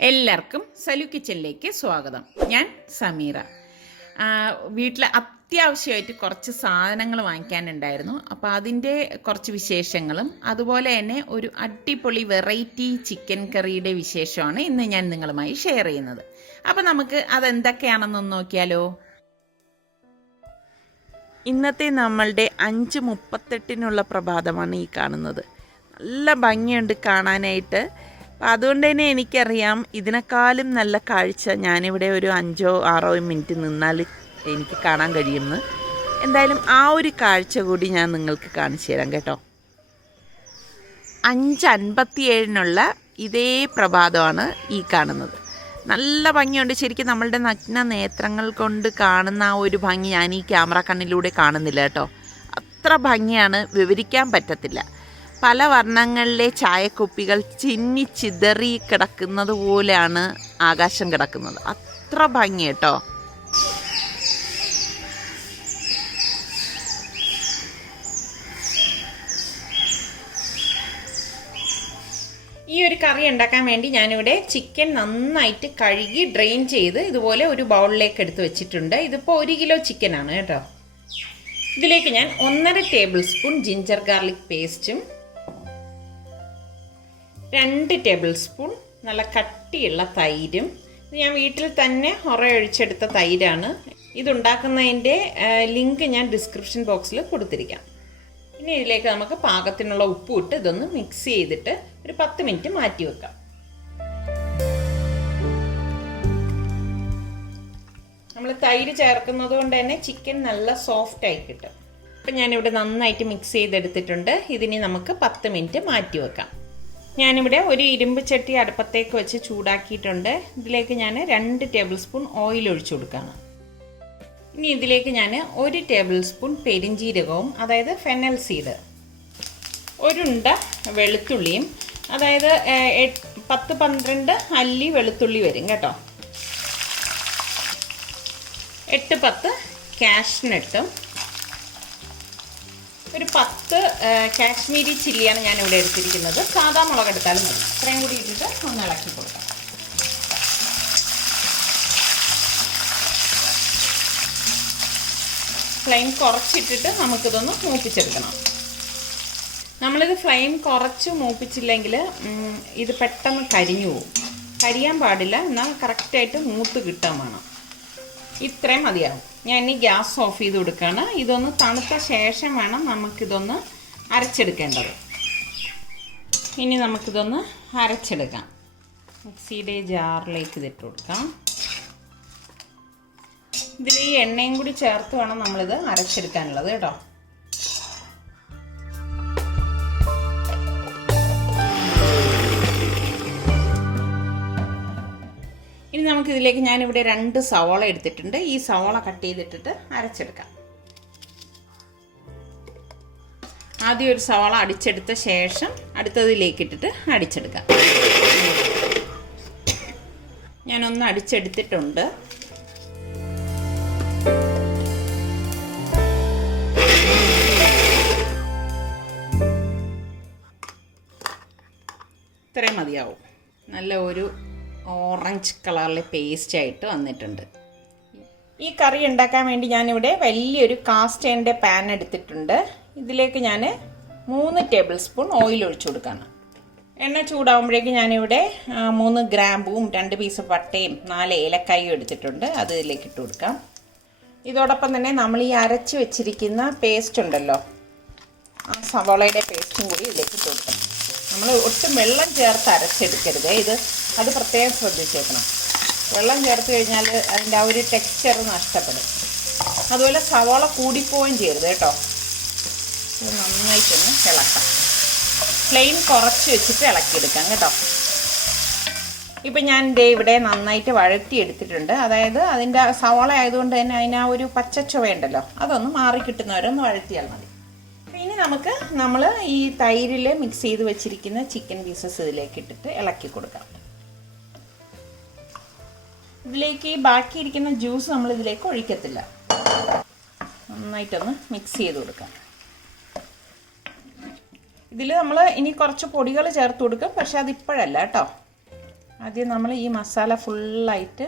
എല്ലാവർക്കും സലു കിച്ചനിലേക്ക് സ്വാഗതം. ഞാൻ സമീറ. വീട്ടിൽ അത്യാവശ്യമായിട്ട് കുറച്ച് സാധനങ്ങൾ വാങ്ങിക്കാനുണ്ടായിരുന്നു. അപ്പോൾ അതിൻ്റെ കുറച്ച് വിശേഷങ്ങളും അതുപോലെ തന്നെ ഒരു അടിപൊളി വെറൈറ്റി ചിക്കൻ കറിയുടെ വിശേഷമാണ് ഇന്ന് ഞാൻ നിങ്ങളുമായി ഷെയർ ചെയ്യുന്നത്. അപ്പോൾ നമുക്ക് അതെന്തൊക്കെയാണെന്നൊന്ന് നോക്കിയാലോ. ഇന്നത്തെ നമ്മളുടെ 5:38 പ്രഭാതമാണ് ഈ കാണുന്നത്. നല്ല ഭംഗിയുണ്ട് കാണാനായിട്ട്. അപ്പം അതുകൊണ്ട് തന്നെ എനിക്കറിയാം ഇതിനേക്കാളും നല്ല കാഴ്ച ഞാനിവിടെ ഒരു 5-6 മിനിറ്റ് നിന്നാൽ എനിക്ക് കാണാൻ കഴിയുമെന്ന്. എന്തായാലും ആ ഒരു കാഴ്ച കൂടി ഞാൻ നിങ്ങൾക്ക് കാണിച്ചു തരാം കേട്ടോ. 5:57 ഇതേ പ്രഭാതമാണ് ഈ കാണുന്നത്. നല്ല ഭംഗിയുണ്ട്. ശരിക്കും നമ്മളുടെ നഗ്ന നേത്രങ്ങൾ കൊണ്ട് കാണുന്ന ആ ഒരു ഭംഗി ഞാൻ ഈ ക്യാമറ കണ്ണിലൂടെ കാണുന്നില്ല കേട്ടോ. അത്ര ഭംഗിയാണ്, വിവരിക്കാൻ പറ്റത്തില്ല. പല വർണ്ണങ്ങളിലെ ചായക്കുപ്പികൾ ചിന്നി ചിതറി കിടക്കുന്നത് പോലെയാണ് ആകാശം കിടക്കുന്നത്. അത്ര ഭംഗി കേട്ടോ. ഈ ഒരു കറി ഉണ്ടാക്കാൻ വേണ്ടി ഞാനിവിടെ ചിക്കൻ നന്നായിട്ട് കഴുകി ഡ്രെയിൻ ചെയ്ത് ഇതുപോലെ ഒരു ബൗളിലേക്ക് എടുത്ത് വെച്ചിട്ടുണ്ട്. ഇതിപ്പോൾ 1 കിലോ ചിക്കനാണ് കേട്ടോ. ഇതിലേക്ക് ഞാൻ 1.5 ടേബിൾ സ്പൂൺ ജിഞ്ചർ ഗാർലിക് പേസ്റ്റും 2 ടേബിൾ സ്പൂൺ നല്ല കട്ടിയുള്ള തൈരും, ഇത് ഞാൻ വീട്ടിൽ തന്നെ ഒഴിച്ചെടുത്ത തൈരാണ്. ഇതുണ്ടാക്കുന്നതിൻ്റെ ലിങ്ക് ഞാൻ ഡിസ്ക്രിപ്ഷൻ ബോക്സിൽ കൊടുത്തിരിക്കാം. ഇനി ഇതിലേക്ക് നമുക്ക് പാകത്തിനുള്ള ഉപ്പ് ഇട്ട് ഇതൊന്ന് മിക്സ് ചെയ്തിട്ട് ഒരു 10 മിനിറ്റ് മാറ്റി വെക്കാം. നമ്മൾ തൈര് ചേർക്കുന്നത് കൊണ്ട് തന്നെ ചിക്കൻ നല്ല സോഫ്റ്റ് ആയി കിട്ടും. അപ്പം ഞാനിവിടെ നന്നായിട്ട് മിക്സ് ചെയ്തെടുത്തിട്ടുണ്ട്. ഇതിനി നമുക്ക് 10 മിനിറ്റ് മാറ്റി വെക്കാം. ഞാനിവിടെ ഒരു ഇരുമ്പ് ചട്ടി അടുപ്പത്തേക്ക് വെച്ച് ചൂടാക്കിയിട്ടുണ്ട്. ഇതിലേക്ക് ഞാൻ 2 ടേബിൾ സ്പൂൺ ഓയിൽ ഒഴിച്ചു കൊടുക്കുകയാണ്. ഇനി ഇതിലേക്ക് ഞാൻ 1 ടേബിൾ സ്പൂൺ പെരിഞ്ജീരകവും, അതായത് ഫെന്നൽ സീഡ്, 1 ഉണ്ട വെളുത്തുള്ളിയും, അതായത് 10-12 അല്ലി വെളുത്തുള്ളി വരും കേട്ടോ, 8-10 കാഷ്നട്ടും, ഒരു 10 കാശ്മീരി ചില്ലിയാണ് ഞാനിവിടെ എടുത്തിരിക്കുന്നത്. സാധാ മുളക് എടുത്താലും മതി. ഇത്രയും കൂടി ഇട്ടിട്ട് ഒന്ന് ഇളക്കി കൊടുക്കാം. ഫ്ലെയിം കുറച്ചിട്ടിട്ട് നമുക്കിതൊന്ന് മൂപ്പിച്ചെടുക്കണം. നമ്മളിത് ഫ്ലെയിം കുറച്ച് മൂപ്പിച്ചില്ലെങ്കിൽ ഇത് പെട്ടെന്ന് കരിഞ്ഞു പോകും. കരിയാൻ പാടില്ല, എന്നാൽ കറക്റ്റായിട്ട് മൂത്ത് കിട്ടാൻ വേണം. ഇത്രയും മതിയാവും. ഞാൻ ഇനി ഗ്യാസ് ഓഫ് ചെയ്ത് കൊടുക്കുകയാണ്. ഇതൊന്ന് തണുത്ത ശേഷം വേണം നമുക്കിതൊന്ന് അരച്ചെടുക്കേണ്ടത്. ഇനി നമുക്കിതൊന്ന് അരച്ചെടുക്കാം. മിക്സിയുടെ ജാറിലേക്ക് ഇതിട്ട് കൊടുക്കാം. ഇതിൽ ഈ എണ്ണയും കൂടി ചേർത്ത് വേണം നമ്മളിത് അരച്ചെടുക്കാനുള്ളത് കേട്ടോ. ഇനി നമുക്കിതിലേക്ക് ഞാനിവിടെ 2 സവാള എടുത്തിട്ടുണ്ട്. ഈ സവാള കട്ട് ചെയ്തിട്ടിട്ട് അരച്ചെടുക്കാം. ആദ്യം ഒരു സവാള അടിച്ചെടുത്ത ശേഷം അടുത്തതിലേക്ക് ഇട്ടിട്ട് അടിച്ചെടുക്കാം. ഞാനൊന്ന് അടിച്ചെടുത്തിട്ടുണ്ട്. ഇത്രയും മതിയാവും. നല്ല ഒരു ഓറഞ്ച് കളറിലെ പേസ്റ്റ് ആയിട്ട് വന്നിട്ടുണ്ട്. ഈ കറി ഉണ്ടാക്കാൻ വേണ്ടി ഞാനിവിടെ വലിയൊരു കാസ്റ്റ് അയണിൻ്റെ പാൻ എടുത്തിട്ടുണ്ട്. ഇതിലേക്ക് ഞാൻ 3 ടേബിൾ സ്പൂൺ ഓയിൽ ഒഴിച്ചു കൊടുക്കുകയാണ്. എണ്ണ ചൂടാകുമ്പോഴേക്ക് ഞാനിവിടെ 3 ഗ്രാമ്പും 2 പീസ് പട്ടയും 4 ഏലക്കായും എടുത്തിട്ടുണ്ട്. അത് ഇതിലേക്ക് ഇട്ട് കൊടുക്കാം. ഇതോടൊപ്പം തന്നെ നമ്മൾ ഈ അരച്ച് വെച്ചിരിക്കുന്ന പേസ്റ്റ് ഉണ്ടല്ലോ, ആ സവാളയുടെ പേസ്റ്റും കൂടി ഇതിലേക്ക് ഇട്ട് കൊടുക്കാം. നമ്മൾ ഒട്ടും വെള്ളം ചേർത്ത് അരച്ചെടുക്കരുത്. അത് പ്രത്യേകം ശ്രദ്ധിച്ചേക്കണം. വെള്ളം ചേർത്ത് കഴിഞ്ഞാൽ അതിൻ്റെ ആ ഒരു ടെക്സ്ചർ നഷ്ടപ്പെടും. അതുപോലെ സവാള കൂടിപ്പോവുകയും ചെയ്യരുത് കേട്ടോ. ഇത് നന്നായിട്ടൊന്ന് ഇളക്കാം. ഫ്ലെയിം കുറച്ച് വെച്ചിട്ട് ഇളക്കിയെടുക്കാം കേട്ടോ. ഇപ്പം ഞാൻ ഇവിടെ നന്നായിട്ട് വഴറ്റിയെടുത്തിട്ടുണ്ട്. അതായത് അതിൻ്റെ സവാള ആയതുകൊണ്ട് തന്നെ അതിന് ആ ഒരു പച്ചച്ചുവയുണ്ടല്ലോ, അതൊന്ന് മാറിക്കിട്ടുന്നവരൊന്ന് വഴറ്റിയാൽ മതി. ഇനി നമ്മൾ ഈ തൈരിൽ മിക്സ് ചെയ്ത് വെച്ചിരിക്കുന്ന ചിക്കൻ പീസസ് ഇതിലേക്ക് ഇട്ടിട്ട് ഇളക്കി കൊടുക്കാം. ഇതിലേക്ക് ഈ ബാക്കിയിരിക്കുന്ന ജ്യൂസ് നമ്മൾ ഇതിലേക്ക് ഒഴിക്കത്തില്ല. നന്നായിട്ടൊന്ന് മിക്സ് ചെയ്ത് കൊടുക്കാം. ഇതിൽ നമ്മൾ ഇനി കുറച്ച് പൊടികൾ ചേർത്ത് കൊടുക്കും, പക്ഷെ അതിപ്പോഴല്ല കേട്ടോ. ആദ്യം നമ്മൾ ഈ മസാല ഫുള്ളായിട്ട്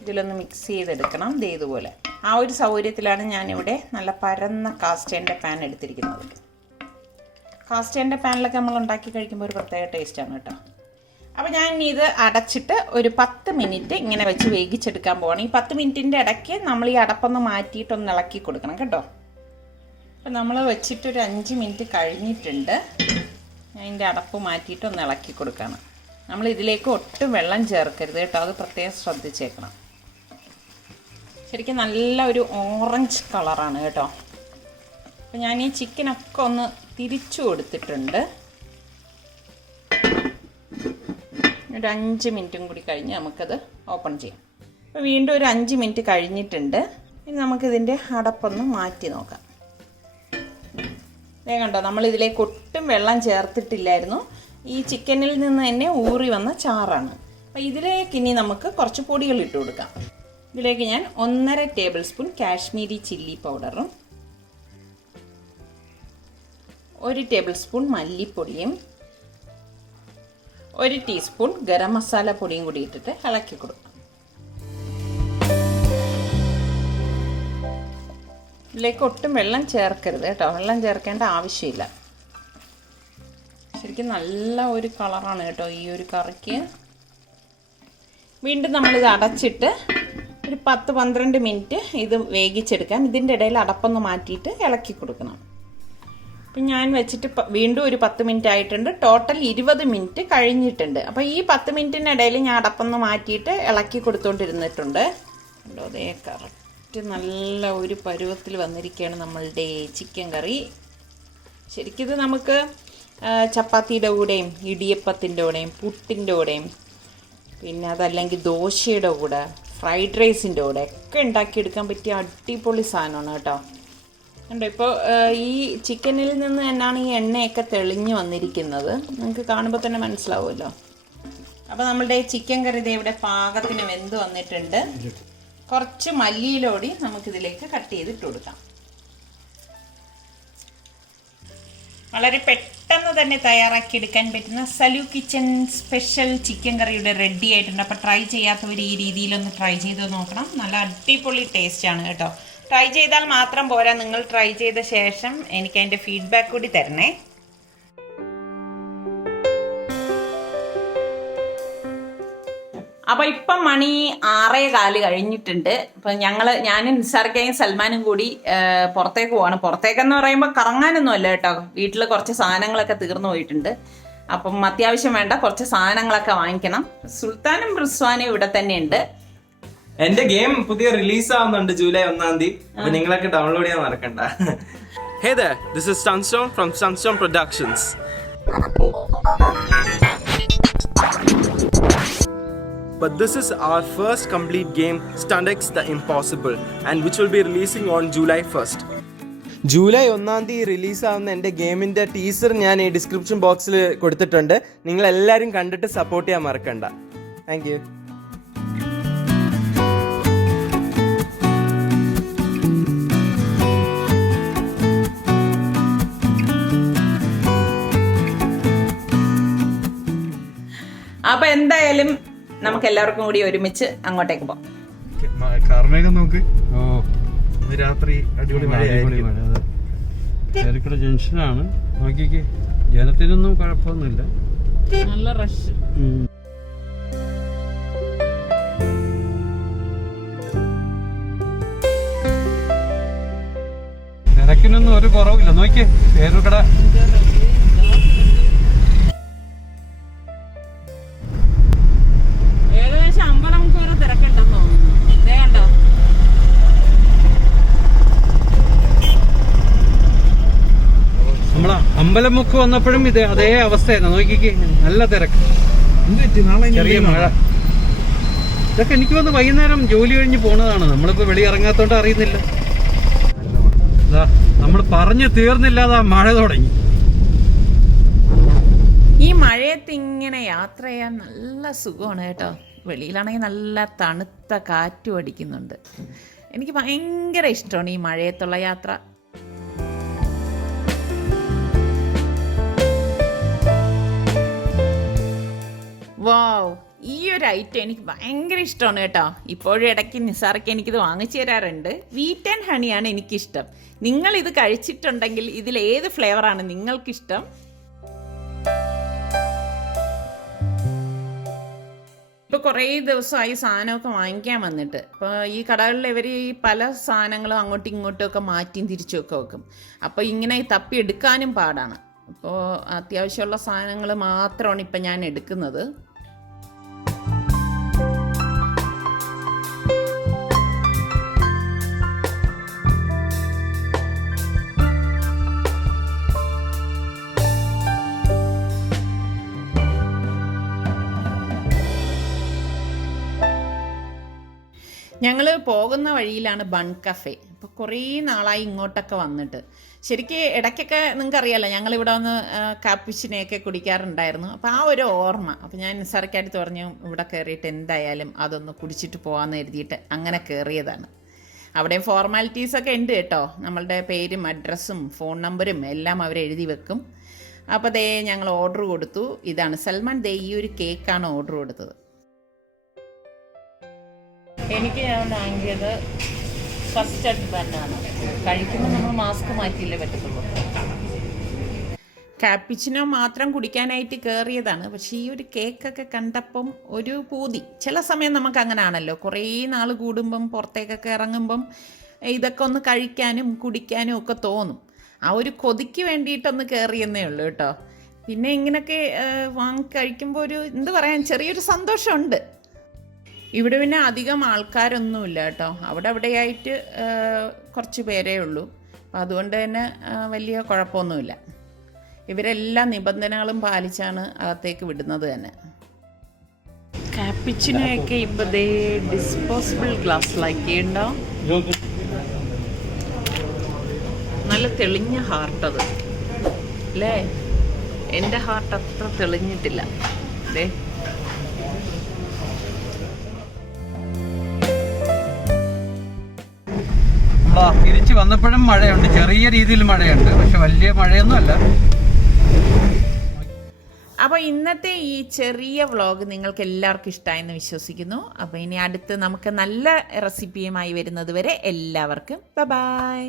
ഇതിലൊന്ന് മിക്സ് ചെയ്തെടുക്കണം. ഇതുപോലെ ആ ഒരു സൗകര്യത്തിലാണ് ഞാനിവിടെ നല്ല പരന്ന കാസ്റ്റേൻ്റെ പാൻ എടുത്തിരിക്കുന്നത്. കാസ്റ്റേൻ്റെ പാനിലൊക്കെ നമ്മൾ ഉണ്ടാക്കി കഴിക്കുമ്പോൾ ഒരു പ്രത്യേക ടേസ്റ്റാണ് കേട്ടോ. അപ്പോൾ ഞാൻ ഇത് അടച്ചിട്ട് ഒരു 10 മിനിറ്റ് ഇങ്ങനെ വെച്ച് വേവിച്ചെടുക്കാൻ പോവാണ്. ഈ 10 മിനിറ്റിൻ്റെ ഇടയ്ക്ക് നമ്മൾ ഈ അടപ്പൊന്ന് മാറ്റിയിട്ടൊന്ന് ഇളക്കി കൊടുക്കണം കേട്ടോ. അപ്പോൾ നമ്മൾ വെച്ചിട്ടൊരു 5 മിനിറ്റ് കഴിഞ്ഞിട്ടുണ്ട്. ഞാൻ ഇതിൻ്റെ അടപ്പ് മാറ്റിയിട്ടൊന്ന് ഇളക്കി കൊടുക്കണം. നമ്മൾ ഇതിലേക്ക് ഒട്ടും വെള്ളം ചേർക്കരുത് കേട്ടോ, അത് പ്രത്യേകം ശ്രദ്ധിച്ചേക്കണം. ശരിക്കും നല്ല ഒരു ഓറഞ്ച് കളറാണ് കേട്ടോ. അപ്പോൾ ഞാൻ ഈ ചിക്കനൊക്കെ ഒന്ന് തിരിച്ചു കൊടുത്തിട്ടുണ്ട്. ഒരു 5 മിനിറ്റും കൂടി കഴിഞ്ഞ് നമുക്കത് ഓപ്പൺ ചെയ്യാം. അപ്പോൾ വീണ്ടും ഒരു 5 മിനിറ്റ് കഴിഞ്ഞിട്ടുണ്ട്. ഇനി നമുക്കിതിൻ്റെ അടപ്പൊന്ന് മാറ്റി നോക്കാം. കണ്ടോ, നമ്മളിതിലേക്ക് ഒട്ടും വെള്ളം ചേർത്തിട്ടില്ലായിരുന്നു. ഈ ചിക്കനിൽ നിന്ന് തന്നെ ഊറി വന്ന ചാറാണ്. അപ്പോൾ ഇതിലേക്ക് ഇനി നമുക്ക് കുറച്ച് പൊടികൾ ഇട്ട് കൊടുക്കാം. ഇതിലേക്ക് ഞാൻ 1.5 ടേബിൾ സ്പൂൺ കാശ്മീരി ചില്ലി പൗഡറും 1 ടേബിൾ സ്പൂൺ മല്ലിപ്പൊടിയും 1 ടീസ്പൂൺ ഗരം മസാല പൊടിയും കൂടി ഇട്ടിട്ട് ഇളക്കി കൊടുക്കാം. ഇതിലേക്ക് ഒട്ടും വെള്ളം ചേർക്കരുത് കേട്ടോ, വെള്ളം ചേർക്കേണ്ട ആവശ്യമില്ല. ശരിക്കും നല്ല ഒരു കളറാണ് കേട്ടോ ഈ ഒരു കറിക്ക്. വീണ്ടും നമ്മളിത് അടച്ചിട്ട് ഒരു 10-12 മിനിറ്റ് ഇത് വേവിച്ചെടുക്കാം. ഇതിൻ്റെ ഇടയിൽ അടപ്പൊന്ന് മാറ്റിയിട്ട് ഇളക്കി കൊടുക്കണം. അപ്പം ഞാൻ വെച്ചിട്ട് വീണ്ടും ഒരു 10 മിനിറ്റ് ആയിട്ടുണ്ട്. ടോട്ടൽ 20 മിനിറ്റ് കഴിഞ്ഞിട്ടുണ്ട്. അപ്പോൾ ഈ 10 മിനിറ്റിനിടയിൽ ഞാൻ അടപ്പൊന്ന് മാറ്റിയിട്ട് ഇളക്കി കൊടുത്തുകൊണ്ടിരുന്നിട്ടുണ്ട്. അതേ കറക്റ്റ് നല്ല ഒരു പരുവത്തിൽ വന്നിരിക്കുകയാണ് നമ്മളുടെ ചിക്കൻ കറി. ശരിക്കും ഇത് നമുക്ക് ചപ്പാത്തിയുടെ കൂടെയും ഇടിയപ്പത്തിൻ്റെ കൂടെയും പുട്ടിൻ്റെ കൂടെയും പിന്നെ അതല്ലെങ്കിൽ ദോശയുടെ കൂടെ ഫ്രൈഡ് റൈസിൻ്റെ കൂടെ ഒക്കെ ഉണ്ടാക്കിയെടുക്കാൻ പറ്റിയ അടിപൊളി സാധനമാണ് കേട്ടോ. കണ്ടോ, ഇപ്പോൾ ഈ ചിക്കനിൽ നിന്ന് തന്നെയാണ് ഈ എണ്ണയൊക്കെ തെളിഞ്ഞു വന്നിരിക്കുന്നത്. നിങ്ങൾക്ക് കാണുമ്പോൾ തന്നെ മനസ്സിലാവുമല്ലോ. അപ്പോൾ നമ്മളുടെ ചിക്കൻ കറി ഇവിടെ പാകത്തിന് വെന്ത് വന്നിട്ടുണ്ട്. കുറച്ച് മല്ലിയിലോടി നമുക്കിതിലേക്ക് കട്ട് ചെയ്തിട്ട് കൊടുക്കാം. വളരെ പെട്ടെന്ന് തന്നെ തയ്യാറാക്കിയെടുക്കാൻ പറ്റുന്ന സലു കിച്ചൻ സ്പെഷ്യൽ ചിക്കൻ കറിയുടെ റെഡി ആയിട്ടുണ്ട്. അപ്പോൾ ട്രൈ ചെയ്യാത്തവർ ഈ രീതിയിലൊന്ന് ട്രൈ ചെയ്ത് നോക്കണം. നല്ല അടിപൊളി ടേസ്റ്റാണ് കേട്ടോ. ട്രൈ ചെയ്താൽ മാത്രം പോരാ, നിങ്ങൾ ട്രൈ ചെയ്ത ശേഷം എനിക്ക് അതിൻ്റെ ഫീഡ്ബാക്ക് കൂടി തരണേ. അപ്പോൾ ഇപ്പം മണി 6:15 കഴിഞ്ഞിട്ടുണ്ട്. അപ്പം ഞാനും നിസാർക്കയും സൽമാനും കൂടി പുറത്തേക്ക് പോവാണ്. പുറത്തേക്കെന്ന് പറയുമ്പോൾ കറങ്ങാനൊന്നും അല്ല കേട്ടോ, വീട്ടിൽ കുറച്ച് സാധനങ്ങളൊക്കെ തീർന്നു പോയിട്ടുണ്ട്. അപ്പം അത്യാവശ്യം വേണ്ട കുറച്ച് സാധനങ്ങളൊക്കെ വാങ്ങിക്കണം. സുൽത്താനും റിസ്വാനും ഇവിടെ തന്നെ ഉണ്ട്. എന്റെ ഗെയിം പുതിയ റിലീസ് ആവുന്നുണ്ട് ജൂലൈ 1-ാം തീയതി. അപ്പൊ നിങ്ങളൊക്കെ ഡൗൺലോഡ് ചെയ്യാൻ മറക്കണ്ട. Hey there, this is Sunstone from Sunstone Productions. But this is our first complete game, Stunt X the Impossible, and which will be releasing on July 1st. July 1-ാം തീയതി റിലീസാവുന്ന എൻ്റെ ഗെയിമിൻ്റെ teaser ഞാൻ ഈ ഡിസ്ക്രിപ്ഷൻ ബോക്സിൽ കൊടുത്തിട്ടുണ്ട്. നിങ്ങൾ എല്ലാവരും കണ്ടിട്ട് സപ്പോർട്ട് ചെയ്യാൻ മറക്കണ്ട. Thank you. അപ്പൊ എന്തായാലും നമുക്ക് എല്ലാവർക്കും കൂടി ഒരുമിച്ച് അങ്ങോട്ടേക്ക് പോകാം. നോക്ക്, രാത്രി അടിപൊളി മഴ ജംഗ്ഷനാണ്. നോക്കിക്കേ, ജനത്തിനൊന്നും കുഴപ്പമൊന്നുമില്ല, നല്ല റഷ്. തിരക്കിനൊന്നും ഒരു കുറവില്ല. നോക്കിയേ, പേരുകട അമ്പലമുക്ക് വന്നപ്പോഴും ഇത് അതേ അവസ്ഥയായിരുന്നു. നോക്കിക്കേ, നല്ല തിരക്ക്, ചെറിയ മഴ. ഇതൊക്കെ എനിക്ക് വന്ന് വൈകുന്നേരം ജോലി കഴിഞ്ഞ് പോണതാണ്. നമ്മളിപ്പോ വെളി ഇറങ്ങാത്തോണ്ട് അറിയുന്നില്ല. നമ്മൾ പറഞ്ഞു തീർന്നില്ലാതെ മഴ തുടങ്ങി. ഈ മഴയത്ത് ഇങ്ങനെ യാത്ര ചെയ്യാൻ നല്ല സുഖമാണ് കേട്ടോ. വെളിയിലാണെങ്കിൽ നല്ല തണുത്ത കാറ്റും അടിക്കുന്നുണ്ട്. എനിക്ക് ഭയങ്കര ഇഷ്ടമാണ് ഈ മഴയത്തുള്ള യാത്ര. വാവ്, ഈ ഒരു ഐറ്റം എനിക്ക് ഭയങ്കര ഇഷ്ടമാണ് കേട്ടോ. ഇപ്പോഴും ഇടയ്ക്ക് നിസാറയ്ക്ക് എനിക്കിത് വാങ്ങിച്ചു തരാറുണ്ട്. വീറ്റ് ആൻഡ് ഹണിയാണ് എനിക്കിഷ്ടം. നിങ്ങളിത് കഴിച്ചിട്ടുണ്ടെങ്കിൽ ഇതിലേത് ഫ്ലേവറാണ് നിങ്ങൾക്കിഷ്ടം? ഇപ്പോൾ കുറേ ദിവസമായി സാധനമൊക്കെ വാങ്ങിക്കാൻ വന്നിട്ട്. ഇപ്പോൾ ഈ കടകളിൽ ഇവർ ഈ പല സാധനങ്ങളും അങ്ങോട്ടും ഇങ്ങോട്ടും ഒക്കെ മാറ്റിയും തിരിച്ചുമൊക്കെ വെക്കും. അപ്പോൾ ഇങ്ങനെ തപ്പി എടുക്കാനും പാടാണ്. അപ്പോൾ അത്യാവശ്യമുള്ള സാധനങ്ങൾ മാത്രമാണ് ഇപ്പം ഞാൻ എടുക്കുന്നത്. ഞങ്ങൾ പോകുന്ന വഴിയിലാണ് ബൺ കഫേ. അപ്പോൾ കുറേ നാളായി ഇങ്ങോട്ടൊക്കെ വന്നിട്ട്. ശരിക്കും ഇടയ്ക്കൊക്കെ നിങ്ങൾക്കറിയാമല്ലോ, ഞങ്ങളിവിടെ വന്ന് കാപ്പിച്ചിനെയൊക്കെ കുടിക്കാറുണ്ടായിരുന്നു. അപ്പോൾ ആ ഒരു ഓർമ്മ. അപ്പോൾ ഞാൻ നിസാറയ്ക്കടുത്ത് പറഞ്ഞു ഇവിടെ കയറിയിട്ട് എന്തായാലും അതൊന്ന് കുടിച്ചിട്ട് പോകാമെന്ന് എഴുതിയിട്ട് അങ്ങനെ കയറിയതാണ്. അവിടെ ഫോർമാലിറ്റീസൊക്കെ ഉണ്ട് കേട്ടോ. നമ്മളുടെ പേരും അഡ്രസ്സും ഫോൺ നമ്പരും എല്ലാം അവർ എഴുതി വെക്കും. അപ്പോൾ ദേ ഞങ്ങൾ ഓർഡർ കൊടുത്തു. ഇതാണ് സൽമാൻ, ദേ ഈ ഒരു കേക്കാണ് ഓർഡർ കൊടുത്തത്. എനിക്ക് ഞാൻ വാങ്ങിയത് കസ്റ്റർഡ് ബനാന. കഴിക്കുമ്പോൾ നമ്മൾ മാസ്ക് മാറ്റിയില്ലേ പറ്റത്തുള്ളൂ. കാപ്പിച്ചിനോ മാത്രം കുടിക്കാനായിട്ട് കയറിയതാണ്. പക്ഷേ ഈ ഒരു കേക്കൊക്കെ കണ്ടപ്പം ഒരു പൂതി. ചില സമയം നമുക്ക് അങ്ങനെ ആണല്ലോ, കുറേ നാൾ കൂടുമ്പം പുറത്തേക്കൊക്കെ ഇറങ്ങുമ്പം ഇതൊക്കെ ഒന്ന് കഴിക്കാനും കുടിക്കാനും ഒക്കെ തോന്നും. ആ ഒരു കൊതിക്ക് വേണ്ടിയിട്ടൊന്ന് കയറിയെന്നേ ഉള്ളൂ കേട്ടോ. പിന്നെ ഇങ്ങനെയൊക്കെ വാങ്ങി കഴിക്കുമ്പോൾ ഒരു എന്ത് പറയാൻ, ചെറിയൊരു സന്തോഷമുണ്ട്. ഇവിടെ പിന്നെ അധികം ആൾക്കാരൊന്നുമില്ല കേട്ടോ. അവിടെയായിട്ട് കുറച്ച് പേരേ ഉള്ളൂ. അപ്പം അതുകൊണ്ട് തന്നെ വലിയ കുഴപ്പമൊന്നുമില്ല. ഇവരെല്ലാ നിബന്ധനകളും പാലിച്ചാണ് അകത്തേക്ക് വിടുന്നത് തന്നെ. കാപ്പിച്ചിനൊക്കെ ഇപ്പോൾ ദേ ഡിസ്പോസിബിൾ ഗ്ലാസ്സിലാക്കിയുണ്ടോ. നല്ല തെളിഞ്ഞ ഹാർട്ടത് അല്ലേ. എൻ്റെ ഹാർട്ട് അത്ര തെളിഞ്ഞിട്ടില്ല. അല്ലേ, തിരിച്ച് വന്നപ്പോഴും മഴയുണ്ട്, ചെറിയ രീതിയിൽ മഴയുണ്ട്, പക്ഷെ വലിയ മഴയൊന്നും അല്ല. അപ്പോൾ ഇന്നത്തെ ഈ ചെറിയ വ്ളോഗ് നിങ്ങൾക്ക് എല്ലാവർക്കും ഇഷ്ടമായെന്ന് വിശ്വസിക്കുന്നു. അപ്പോൾ ഇനി അടുത്ത് നമുക്ക് നല്ല റെസിപ്പിയുമായി വരുന്നത് വരെ എല്ലാവർക്കും ബൈ.